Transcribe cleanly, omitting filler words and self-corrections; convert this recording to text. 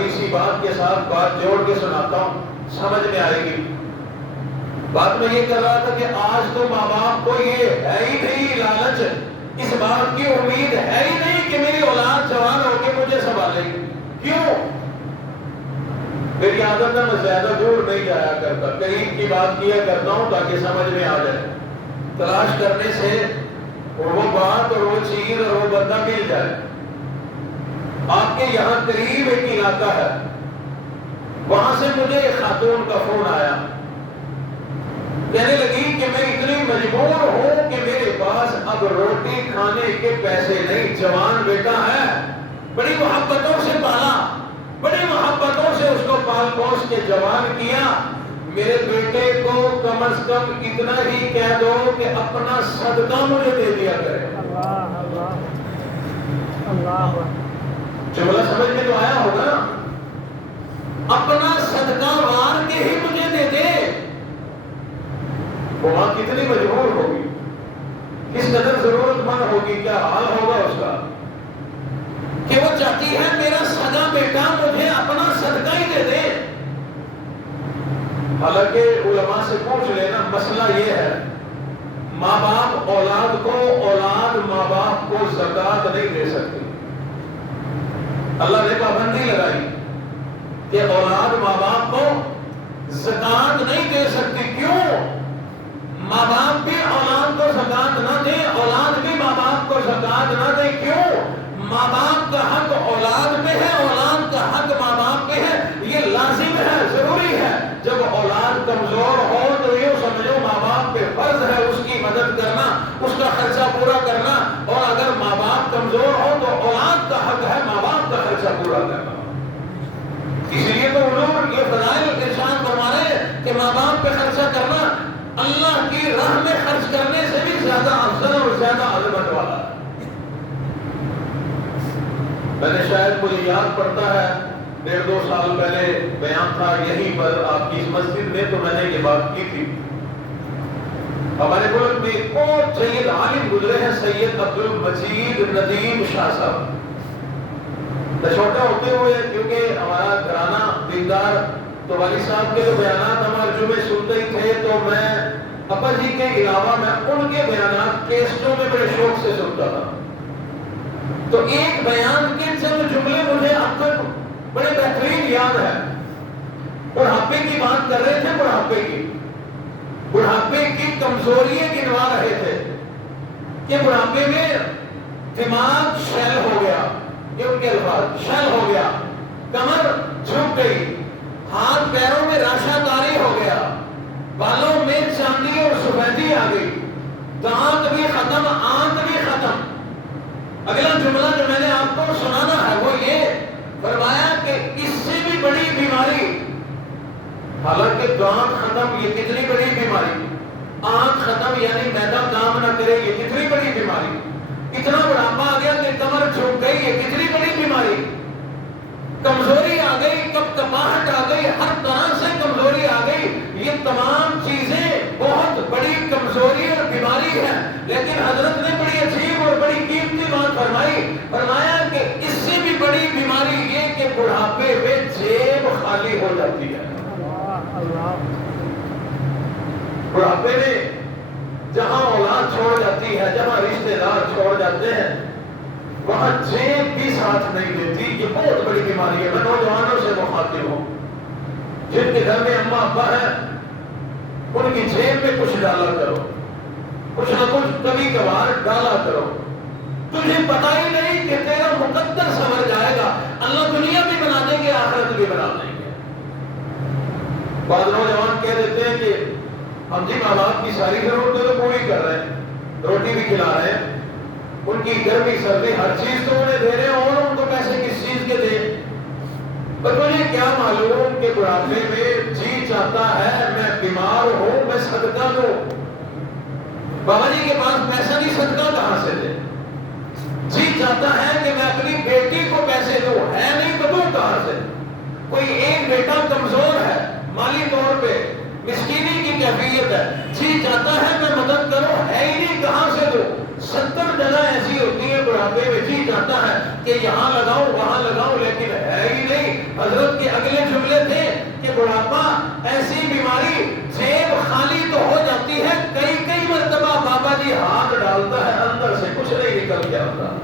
چھوٹی سی بات کے ساتھ بات جوڑ کے سناتا ہوں، سمجھ میں آئے گی۔ بات میں یہ کر رہا تھا کہ آج تو ماں باپ کو یہ ہے ہی نہیں لالچ، اس بات کی امید ہے ہی نہیں کہ میری اولاد جوان ہو کے مجھے سنبھالے گی۔ کیوں؟ میری عادت ہے میں زیادہ دور نہیں جایا کرتا، قریب کی بات کیا کرتا ہوں تاکہ سمجھ میں آ جائے۔ تلاش کرنے سے وہ بات اور وہ چیز اور وہ بندہ مل جائے۔ آپ کے یہاں قریب ایک علاقہ ہے، وہاں سے مجھے ایک خاتون کا فون آیا، کہنے لگی کہ میں اتنی مجبور ہوں کہ میرے پاس اب روٹی کھانے کے پیسے نہیں، جوان بیٹا ہے، بڑی محبتوں سے پالا، بڑی محبتوں سے اس کو پال پوس کے جوان کیا، میرے بیٹے کو کم از کم اتنا ہی کہہ دو کہ اپنا صدقہ مجھے دے دیا کرے۔ اللہ اللہ اللہ، جملہ سمجھ میں تو آیا ہوگا نا؟ اپنا صدقہ وار کے ہی مجھے دے دے۔ وہ ماں کتنی مجبور ہوگی، کس قدر ضرورت مند ہوگی، کیا حال ہوگا اس کا کہ وہ چاہتی ہے میرا سگا بیٹا مجھے اپنا صدقہ ہی دے دے۔ حالانکہ علماء سے پوچھ لینا، مسئلہ یہ ہے ماں باپ اولاد کو، اولاد ماں باپ کو زکوٰۃ نہیں دے سکتی۔ اللہ نے پابندی لگائی کہ اولاد ماں باپ کو زکوٰۃ نہیں دے سکتی۔ کیوں؟ ماں باپ بھی اولاد کو زکوٰۃ نہ دے، اولاد بھی ماں باپ کو زکوٰۃ نہ دے۔ کیوں؟ ماں باپ کا حق اولاد پہ ہے، اولاد کا حق ماں باپ پہ ہے، یہ لازم ہے، ضروری ہے۔ جب اولاد کمزور ہو تو یہ سمجھو ماں باپ پہ فرض ہے اس کی مدد کرنا، اس کا خرچہ پورا کرنا، اور اگر ماں باپ کمزور ہو تو اولاد کا حق ہے ماں باپ کا خرچہ پورا کرنا۔ اس لیے تو حضور یہ فضائل ارشاد فرما رہے ہیں کہ ماں باپ پہ خرچہ کرنا اللہ کی راہ میں خرچ کرنے سے بھی زیادہ افضل اور زیادہ عظمت والا ہے۔ میں نے شاید مجھے یاد پڑتا ہے 1.5-2 سال پہلے بیان تھا یہیں پر آپ کی اس مسجد میں، تو میں نے یہ بات کی تھی۔ ہمارے ملک میں ایک اور سید عالم گزرے ہیں، سید عبد المجید ندیم شاہ صاحب۔ میں چھوٹا ہوتے ہوئے کیونکہ ہمارا گھرانہ دیندار، تو والد صاحب کے جو بیانات ہمارے جمعے سنتے ہی تھے، تو میں ابا جی کے علاوہ میں ان کے بیانات کیسٹوں میں بڑے شوق سے سنتا تھا۔ تو ایک بیان کے چند جملے مجھے اب تک بڑے بہترین یاد ہے۔ بڑھاپے کی بات کر رہے تھے، بڑھاپے کی کمزوریاں گنوا رہے تھے کہ بڑھاپے میں دماغ شیل ہو گیا، یہ ان کے الفاظ، شیل ہو گیا، کمر جھک گئی، ہاتھ پیروں میں راشا تاری ہو گیا، بالوں میں چاندی اور سفیدی آ گئی، دانت بھی ختم، آنت بھی ختم۔ اگلا جملہ جو میں نے آپ کو سنانا ہے وہ یہ فرمایا کہ اس سے بھی بڑی بیماری، حالانکہ دانت ختم یہ کتنی بڑی بیماری، آنکھ ختم یعنی معدہ کام نہ کرے یہ کتنی بڑی بیماری، اتنا بڑھاپا آ گیا کہ کمر جھک گئی یہ کتنی بڑی بیماری، کمزوری آ گئی، کپکپاہٹ آ گئی، ہر طرح سے کمزوری آ گئی، یہ تمام چیزیں بہت بڑی کمزوری اور بیماری ہے۔ لیکن حضرت نے بڑی عجیب اور بڑی قیمتی بات فرمایا کہ اس سے بھی بڑی بیماری یہ کہ بڑھاپے میں جیب خالی ہو جاتی ہے۔ بڑھاپے میں جہاں اولاد چھوڑ جاتی ہے، جہاں رشتے دار چھوڑ جاتے ہیں، وہاں جیب بھی ساتھ نہیں دیتی، یہ بہت بڑی بیماری ہے۔ میں نوجوانوں سے مخاطب ہوں جن کے گھر میں اماں ابا ہیں، ان کی جیب میں کچھ ڈالا کرو، کچھ نہ کچھ کبھی کبھار ڈالا کرو۔ تجھے پتا ہی نہیں کہ تیرا مقدر سنور جائے گا، اللہ دنیا بھی بنا دیں گے، آخرت بھی بنا دیں گے۔ بعض نوجوان کہہ دیتے ہیں کہ ہم جی ماں باپ کی ساری ضرورتیں تو پوری کر رہے ہیں، روٹی بھی کھلا رہے ہیں، ان کی گرمی سردی ہر چیز تو انہیں دے رہے ہیں، اور ان کو پیسے کس چیز کے دیں؟ پر مجھے کیا معلوم کہ بڑھاپے میں جی چاہتا ہے میں بیمار ہوں میں صدقہ دوں، بابا جی کے پاس پیسہ نہیں، صدقہ کہاں سے دے؟ جی چاہتا ہے کہ میں اپنی بیٹی کو پیسے دوں، ہے نہیں تو دوں کہاں سے؟ کوئی ایک بیٹا کمزور ہے مالی طور پہ، مسکینی کی کیفیت ہے، جی چاہتا ہے میں مدد کروں، ہے ہی نہیں، کہاں سے دوں؟ 70 جگہ ایسی ہوتی ہیں بڑھاپے میں جی چاہتا ہے کہ یہاں لگاؤں وہاں لگاؤں لیکن ہے ہی نہیں. حضرت کے اگلے جملے تھے کہ بڑھاپا ایسی بیماری جیب خالی تو ہو جاتی ہے, کئی مرتبہ بابا جی ہاتھ ڈالتا ہے اندر سے کچھ نہیں نکل کے آتا.